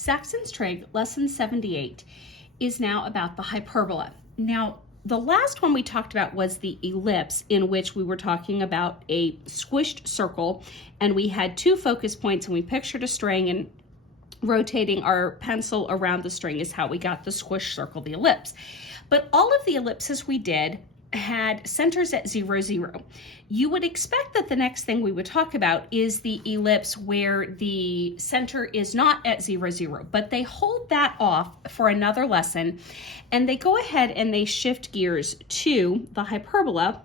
Saxon's Trig, lesson 78, is now about the hyperbola. Now, the last one we talked about was the ellipse, in which we were talking about a squished circle, and we had two focus points, and we pictured a string, and rotating our pencil around the string is how we got the squished circle, the ellipse. But all of the ellipses we did had centers at 0, 0. You would expect that the next thing we would talk about is the ellipse where the center is not at 0, 0, but they hold that off for another lesson, and they go ahead and they shift gears to the hyperbola,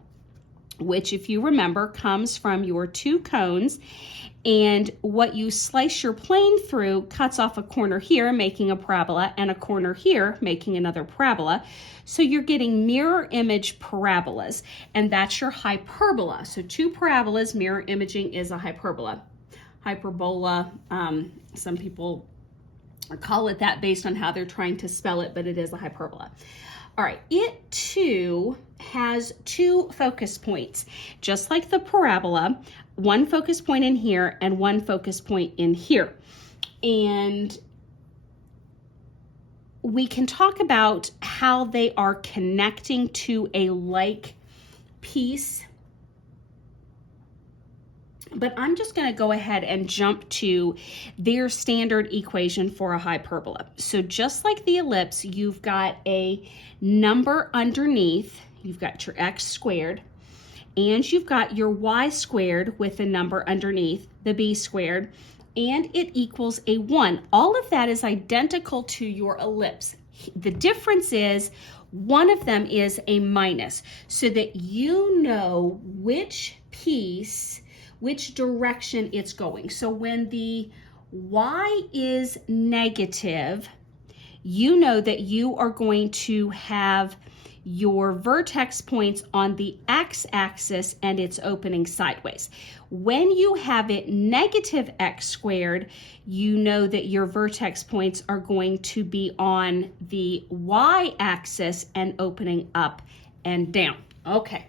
which, if you remember, comes from your two cones, and what you slice your plane through cuts off a corner here, making a parabola, and a corner here, making another parabola. So you're getting mirror image parabolas, and that's your hyperbola. So two parabolas, mirror imaging is a hyperbola. Hyperbola, some people call it that based on how they're trying to spell it, but it is a hyperbola. All right, it too has two focus points, just like the parabola, one focus point in here and one focus point in here. And we can talk about how they are connecting to a like piece, but I'm just going to go ahead and jump to their standard equation for a hyperbola. So just like the ellipse, you've got a number underneath, you've got your x squared, and you've got your y squared with a number underneath, the b squared, and it equals a 1. All of that is identical to your ellipse. The difference is one of them is a minus, so that you know which piece, which direction it's going. So when the y is negative, you know that you are going to have your vertex points on the x-axis and it's opening sideways. When you have it negative x squared, you know that your vertex points are going to be on the y-axis and opening up and down. Okay,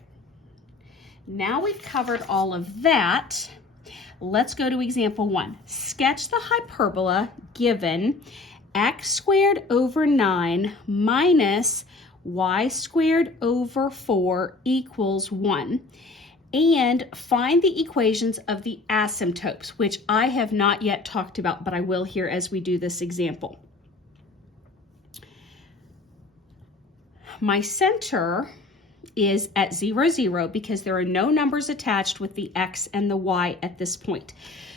now we've covered all of that. Let's go to example 1. Sketch the hyperbola given x squared over 9 minus y squared over 4 equals 1, and find the equations of the asymptotes, which I have not yet talked about, but I will here as we do this example. My center is at 0, 0 because there are no numbers attached with the x and the y at this point.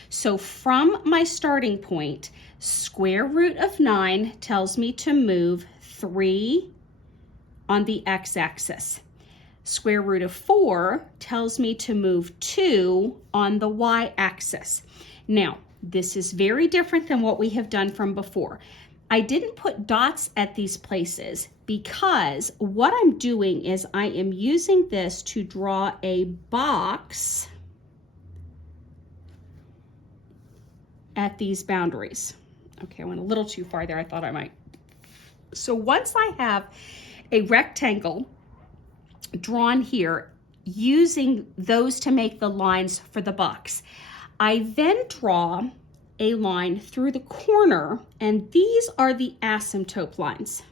So from my starting point, square root of 9 tells me to move 3 on the x-axis. Square root of 4 tells me to move 2 on the y-axis. Now, this is very different than what we have done from before. I didn't put dots at these places because what I'm doing is I am using this to draw a box at these boundaries. Okay, I went a little too far there. I thought I might. So once I have a rectangle drawn here, using those to make the lines for the box, I then draw a line through the corner, and these are the asymptote lines.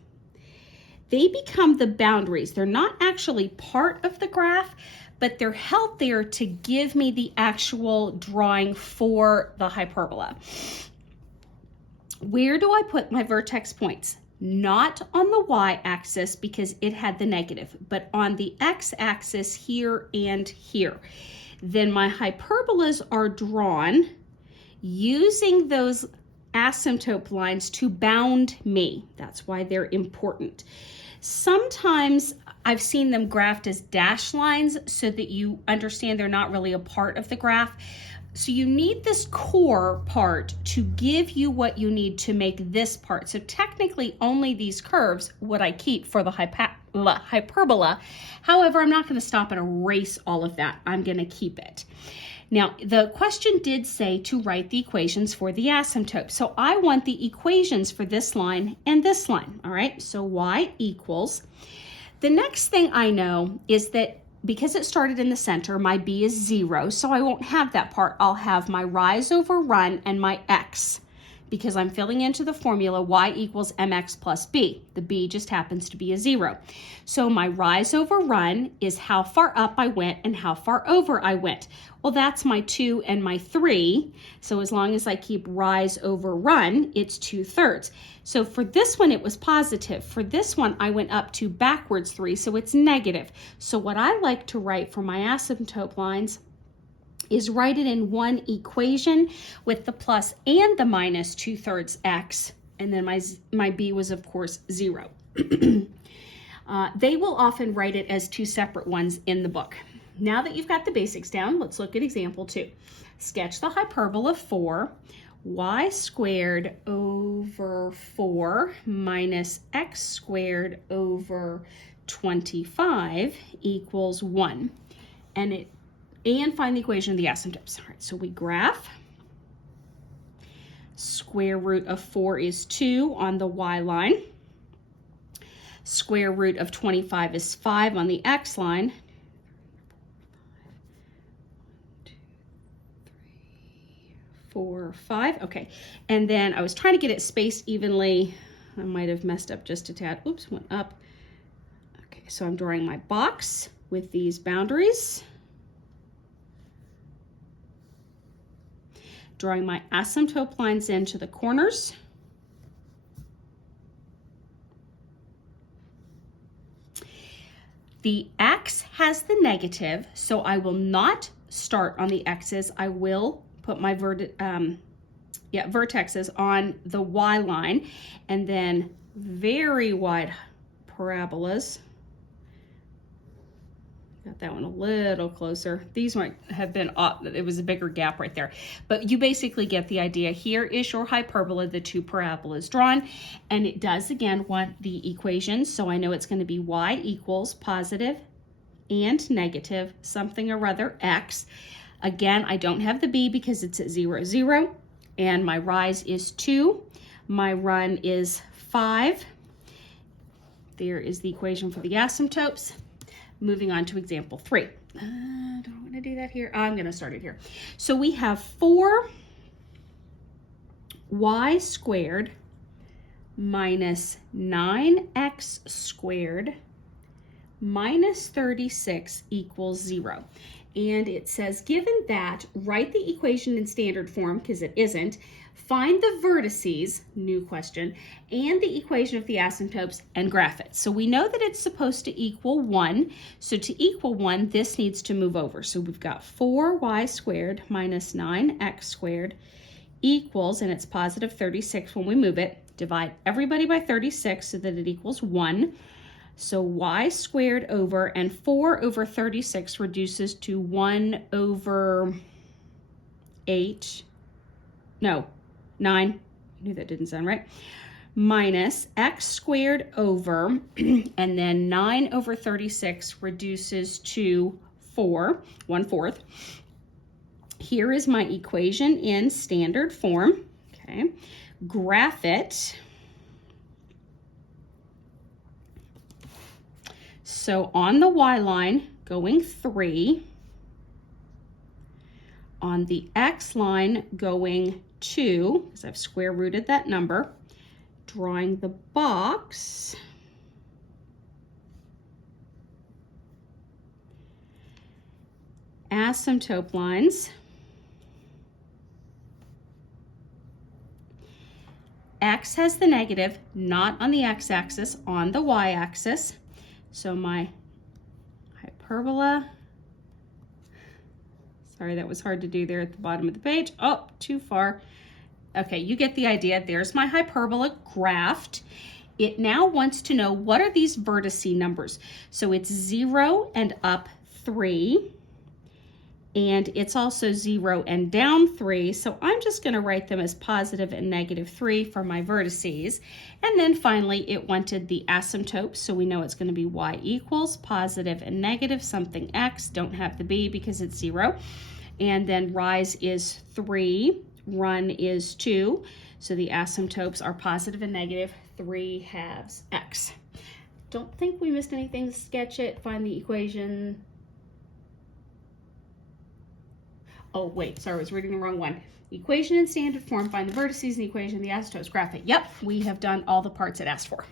They become the boundaries. They're not actually part of the graph, but they're held there to give me the actual drawing for the hyperbola. Where do I put my vertex points? Not on the y-axis because it had the negative, but on the x-axis here and here. Then my hyperbolas are drawn using those asymptote lines to bound me. That's why they're important. Sometimes I've seen them graphed as dashed lines so that you understand they're not really a part of the graph. So you need this core part to give you what you need to make this part. So technically only these curves would I keep for the hyperbola. However, I'm not going to stop and erase all of that. I'm going to keep it. Now, the question did say to write the equations for the asymptote. So I want the equations for this line and this line. All right, so y equals. The next thing I know is that because it started in the center, my b is 0, so I won't have that part. I'll have my rise over run and my x. because I'm filling into the formula y equals mx plus b. The b just happens to be a 0. So my rise over run is how far up I went and how far over I went. Well, that's my 2 and my 3. So as long as I keep rise over run, it's 2/3. So for this one, it was positive. For this one, I went up to backwards 3, so it's negative. So what I like to write for my asymptote lines is write it in one equation with the plus and the minus 2/3 x, and then my b was, of course, 0. They will often write it as two separate ones in the book. Now that you've got the basics down, let's look at example 2. Sketch the hyperbola for y squared over 4 minus x squared over 25 equals 1. And find the equation of the asymptotes. All right, so we graph. Square root of 4 is 2 on the y line. Square root of 25 is 5 on the x line. 4, 5. Okay, and then I was trying to get it spaced evenly. I might have messed up just a tad. Oops, went up. Okay, so I'm drawing my box with these boundaries. Drawing my asymptote lines into the corners. The x has the negative, so I will not start on the x's. I will put my vertexes on the y line, and then very wide parabolas. Got that one a little closer. These might have been, it was a bigger gap right there. But you basically get the idea. Here is your hyperbola, the two parabolas drawn, and it does, again, want the equations. So I know it's going to be y equals positive and negative something or other x. Again, I don't have the b because it's at 0, 0. And my rise is 2. My run is 5. There is the equation for the asymptotes. Moving on to example 3. I don't want to do that here. I'm going to start it here. So we have 4y squared minus 9x squared minus 36 equals 0. And it says, given that, write the equation in standard form, because it isn't, find the vertices, new question, and the equation of the asymptotes and graph it. So we know that it's supposed to equal 1. So to equal 1, this needs to move over. So we've got 4y squared minus 9x squared equals, and it's positive 36 when we move it. Divide everybody by 36 so that it equals 1. So y squared over, and 4 over 36 reduces to 1 over 8. No, 9. I knew that didn't sound right. Minus x squared over, and then 9 over 36 reduces to 4, 1/4. Here is my equation in standard form. Okay, graph it. So on the y line, going 3. On the x line, going 2, because I've square rooted that number. Drawing the box. Asymptote lines. X has the negative, not on the x-axis, on the y-axis. So my hyperbola, sorry, that was hard to do there at the bottom of the page. Oh, too far. Okay, you get the idea. There's my hyperbola graphed. It now wants to know, what are these vertice numbers? So it's 0 and up 3. And it's also 0 and down 3. So I'm just going to write them as positive and negative 3 for my vertices. And then finally, it wanted the asymptotes. So we know it's going to be y equals positive and negative something x. Don't have the b because it's 0. And then rise is 3. Run is 2. So the asymptotes are positive and negative 3/2 x. Don't think we missed anything. Sketch it, find the equation. Oh, wait, sorry, I was reading the wrong one. Equation in standard form, find the vertices in the equation, the asymptotes, graph it. Yep, we have done all the parts it asked for.